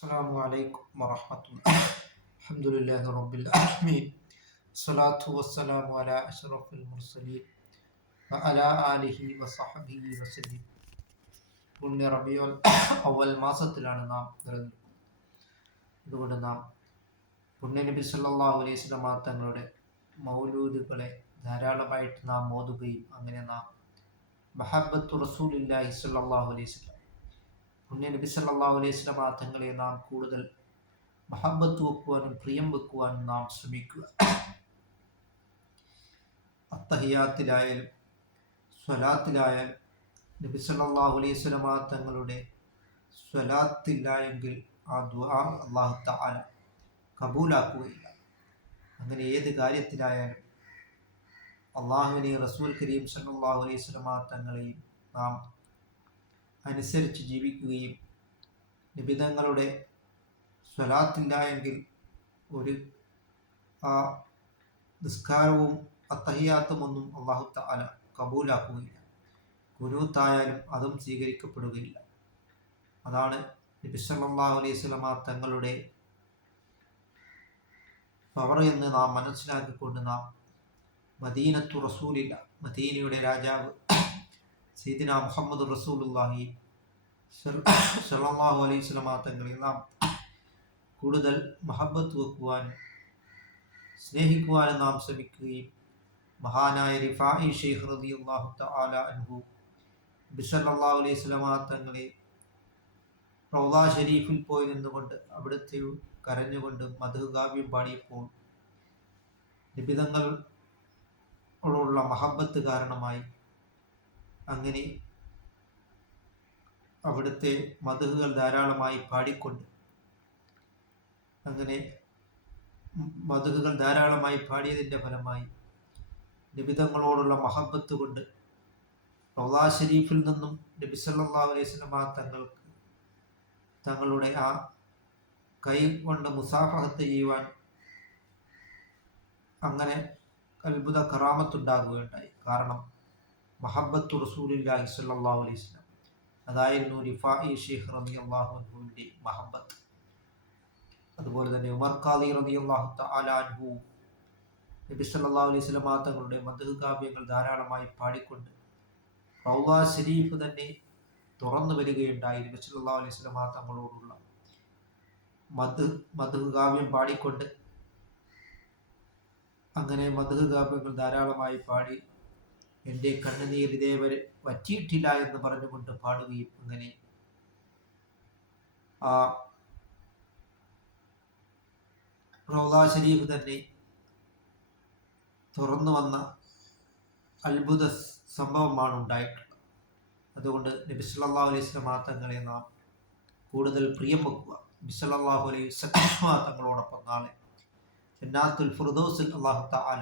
السلام عليكم ورحمة الله الحمد لله رب العالمين الصلاة والسلام على أشرف المرسلين وعلى آله وصحبه وسلم പുണ്യ റബിയോൽ അവൽ മാസത്തിലാണ് നാം നിറഞ്ഞിരിക്കുന്നത് അതുകൊണ്ട് നാം പുണ്യ നബി സല്ലല്ലാഹു അലൈഹി വസല്ലമ തങ്ങളുടെ മൗലൂദുകളെ ധാരാളമായിട്ട് നാം ഓതുകയും അങ്ങനെ നാം മഹബത്തു റസൂലില്ലാഹി സല്ലല്ലാഹു അലൈഹി വസല്ലം പുണ്യ നബി സല്ലല്ലാഹു അലൈഹി വസല്ലമ തങ്ങളെ നാം കൂടുതൽ മഹബത്ത് വെക്കുവാനും പ്രിയം വെക്കുവാനും നാം ശ്രമിക്കുക. അത്തഹിയാത്തിലായാലും സ്വലാത്തിലായാലും നബി സല്ലാഹു അലൈഹി വസല്ലമ തങ്ങളുടെ സ്വലാത്തില്ല ആ ദുആ അള്ളാഹു താല കബൂലാക്കുകയില്ല. അങ്ങനെ ഏത് കാര്യത്തിലായാലും അള്ളാഹുവിനെയും റസൂൽ കരീം സല്ലാഹു അലൈഹി വസല്ലമ തങ്ങളെയും നാം അനുസരിച്ച് ജീവിക്കുകയും നിബിധങ്ങളുടെ സ്വലാത്തില്ല എങ്കിൽ ഒരു ആ നിസ്കാരവും അത്തഹിയാത്തും ഒന്നും അള്ളാഹു താല കബൂലാക്കുകയില്ല. കുനൂത്തായാലും അതും സ്വീകരിക്കപ്പെടുകയില്ല. അതാണ് നബി സല്ലല്ലാഹു അലൈഹി സ്വലമ തങ്ങളുടെ പവർ എന്ന് നാം മനസ്സിലാക്കിക്കൊണ്ട് നാം മദീനത്തു റസൂലില്ല മദീനയുടെ രാജാവ് സീദിന മുഹമ്മദ് റസൂലുള്ളാഹി സല്ലല്ലാഹു അലൈഹി വസല്ലമ തങ്ങളിൽ നാം കൂടുതൽ മഹബത്ത് വെക്കുവാൻ സ്നേഹിക്കുവാനും നാം ശ്രമിക്കുകയും മഹാനായ റിഫായി ഷെയ്ഖ് റളിയല്ലാഹു തആല അൻഹു ബിസല്ലാഹു അലൈഹി വസല്ലം തങ്ങളെ റൗദ ഷരീഫിൽ പോയി നിന്നുകൊണ്ട് അവിടുത്തെ കരഞ്ഞുകൊണ്ട് മധുകാവ്യം പാടിയപ്പോൾ നിബിതങ്ങളോടുള്ള മഹബത്ത് കാരണമായി അങ്ങനെ അവിടുത്തെ മധുകൾ ധാരാളമായി പാടിക്കൊണ്ട്. അങ്ങനെ മധുകൾ ധാരാളമായി പാടിയതിന്റെ ഫലമായി നിബിതങ്ങളോടുള്ള മഹബത്ത് കൊണ്ട് റൗദാ ഷരീഫിൽ നിന്നും നബി അലൈഹി വസല്ലമ തങ്ങൾക്ക് തങ്ങളുടെ ആ കൈ കൊണ്ട് മുസാഫഹത്ത് ചെയ്യുവാൻ അങ്ങനെ അത്ഭുത കറാമത്തുണ്ടാകുകയുണ്ടായി കാരണം മഹബത്തു റസൂലില്ലാഹി സല്ലല്ലാഹു അലൈഹി വസല്ലം. അതായിരുന്നു റിഫായി ഷെയ്ഖ് റളിയല്ലാഹു അൻഹുവിന്റെ മഹബത്ത്. അതുപോലെ തന്നെ ഉമർ ഖാദി റളിയല്ലാഹു തആല അൻഹു. നബി സല്ലല്ലാഹു അലൈഹി വസല്ലമ തങ്ങളുടെ മധു കാവ്യങ്ങൾ ധാരാളമായി പാടിക്കൊണ്ട് റൗള ഷരീഫ് തന്നെ തുറന്നു വരികയുണ്ടായി. നബി സല്ലല്ലാഹു അലൈഹി വസല്ലമ തങ്ങളോടുള്ള മധു മധു കാവ്യം പാടിക്കൊണ്ട് അങ്ങനെ മധു കാവ്യങ്ങൾ ധാരാളമായി പാടി എന്റെ കണ്ണുനീർ ഇതേവരെ വറ്റിയിട്ടില്ല എന്ന് പറഞ്ഞുകൊണ്ട് പാടുകയും അങ്ങനെ ആ റൗദ ഷരീഫ് തന്നെ തുറന്നു വന്ന അത്ഭുത സംഭവമാണ് ഉണ്ടായിട്ടുള്ളത്. അതുകൊണ്ട് നബി അലൈഹി വസല്ലമ തങ്ങളെ നാം കൂടുതൽ പ്രിയം വെക്കുക. നബി സല്ലാഹു അലൈഹി വസല്ലമ തങ്ങളോടൊപ്പം നാളെ ജന്നാത്തുൽ ഫിർദൗസിൽ അല്ലാഹു തആല